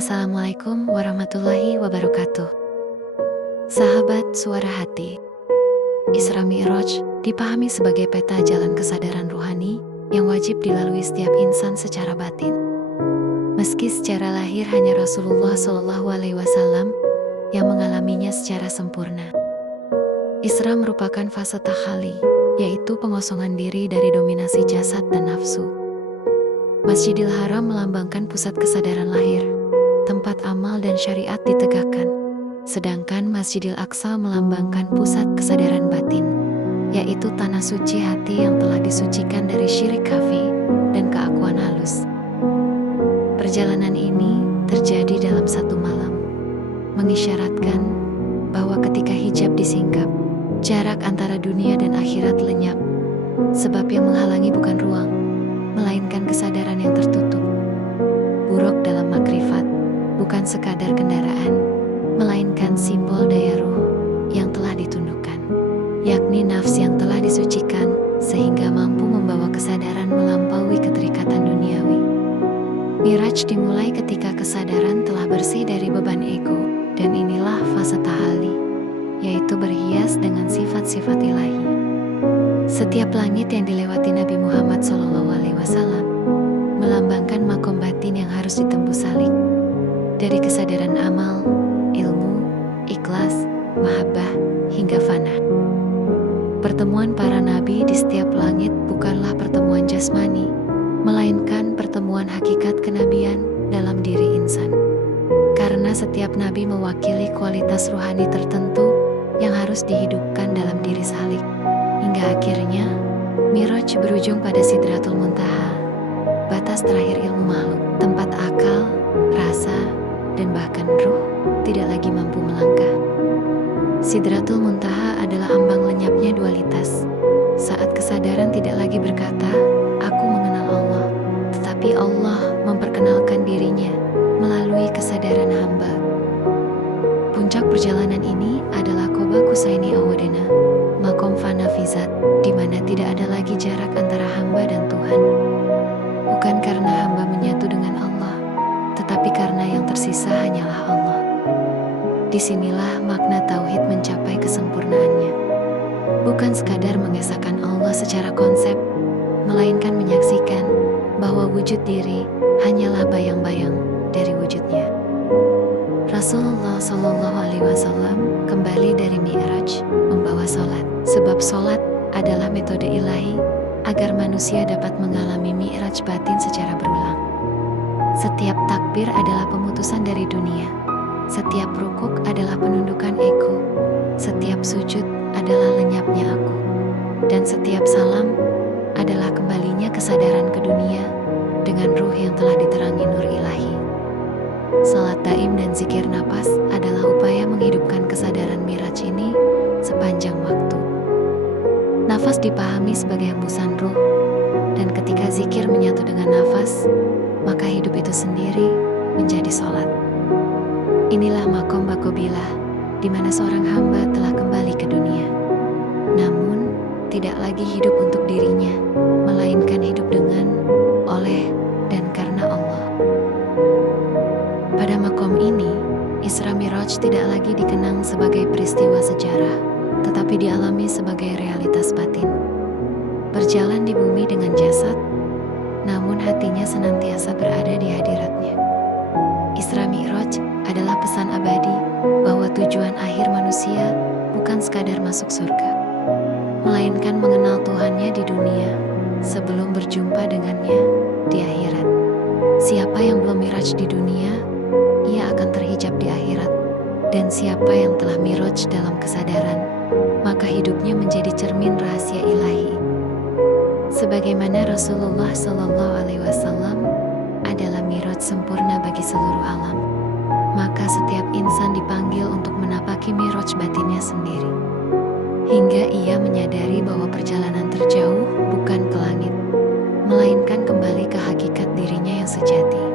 Assalamualaikum warahmatullahi wabarakatuh. Sahabat Suara Hati, Isra Mi'raj dipahami sebagai peta jalan kesadaran ruhani yang wajib dilalui setiap insan secara batin. Meski secara lahir hanya Rasulullah SAW yang mengalaminya secara sempurna. Isra merupakan fase takhali, yaitu pengosongan diri dari dominasi jasad dan nafsu. Masjidil Haram melambangkan pusat kesadaran lahir, tempat amal dan syariat ditegakkan. Sedangkan Masjidil Aqsa melambangkan pusat kesadaran batin, yaitu tanah suci hati yang telah disucikan dari syirik khafi dan keakuan halus. Perjalanan ini terjadi dalam satu malam, mengisyaratkan bahwa ketika hijab disingkap, jarak antara dunia dan akhirat lenyap, sebab yang menghalangi bukan ruang, melainkan kesadaran yang tertutup. Buruk dalam makrifat bukan sekadar kendaraan, melainkan simbol daya ruh yang telah ditundukkan, yakni nafs yang telah disucikan sehingga mampu membawa kesadaran melampaui keterikatan duniawi. Mi'raj dimulai ketika kesadaran telah bersih dari beban ego, dan inilah fase tahalli, yaitu berhias dengan sifat-sifat ilahi. Setiap langit yang dilewati Nabi Muhammad SAW melambangkan makom batin yang harus ditembus salik. Dari kesadaran amal, ilmu, ikhlas, mahabbah, hingga fana. Pertemuan para nabi di setiap langit bukanlah pertemuan jasmani, melainkan pertemuan hakikat kenabian dalam diri insan. Karena setiap nabi mewakili kualitas rohani tertentu yang harus dihidupkan dalam diri salik. Hingga akhirnya, Mi'raj berujung pada Sidratul Muntaha, batas terakhir ilmu makhluk, tempat akal, rasa, dan bahkan ruh tidak lagi mampu melangkah. Sidratul Muntaha adalah ambang lenyapnya dualitas, saat kesadaran tidak lagi berkata, "Aku mengenal Allah," tetapi Allah memperkenalkan dirinya melalui kesadaran hamba. Puncak perjalanan ini adalah Qoba Qusaini Awadena, makom fana fizat, di mana tidak ada lagi jarak antara hamba dan Tuhan. Bukan karena hamba menyatu dengan Allah, tetapi karena yang tersisa hanyalah Allah. Disinilah makna tauhid mencapai kesempurnaannya. Bukan sekadar mengesahkan Allah secara konsep, melainkan menyaksikan bahwa wujud diri hanyalah bayang-bayang dari wujudnya. Rasulullah SAW kembali dari Mi'raj membawa sholat, sebab sholat adalah metode ilahi agar manusia dapat mengalami Mi'raj batin secara berulang. Setiap takbir adalah pemutusan dari dunia, setiap rukuk adalah penundukan ego, setiap sujud adalah lenyapnya aku, dan setiap salam adalah kembalinya kesadaran ke dunia dengan ruh yang telah diterangi nur ilahi. Salat daim dan zikir napas adalah upaya menghidupkan kesadaran Mi'raj ini sepanjang waktu. Nafas dipahami sebagai hembusan ruh, dan ketika zikir menyatu dengan nafas, maka hidup itu sendiri menjadi sholat. Inilah makom Bakobilah, di mana seorang hamba telah kembali ke dunia. Namun, tidak lagi hidup untuk dirinya, melainkan hidup dengan, oleh, dan karena Allah. Pada makom ini, Isra Mi'raj tidak lagi dikenang sebagai peristiwa sejarah, tetapi dialami sebagai realitas batin. Berjalan di bumi dengan jasad, namun hatinya senantiasa berada di hadiratnya. Isra Mi'raj adalah pesan abadi bahwa tujuan akhir manusia bukan sekadar masuk surga, melainkan mengenal Tuhannya di dunia sebelum berjumpa dengannya di akhirat. Siapa yang belum Mi'raj di dunia, ia akan terhijab di akhirat. Dan siapa yang telah Mi'raj dalam kesadaran, maka hidupnya menjadi cermin rahasia ilahi. Sebagaimana Rasulullah SAW adalah Mi'raj sempurna bagi seluruh alam, maka setiap insan dipanggil untuk menapaki Mi'raj batinnya sendiri, hingga ia menyadari bahwa perjalanan terjauh bukan ke langit, melainkan kembali ke hakikat dirinya yang sejati.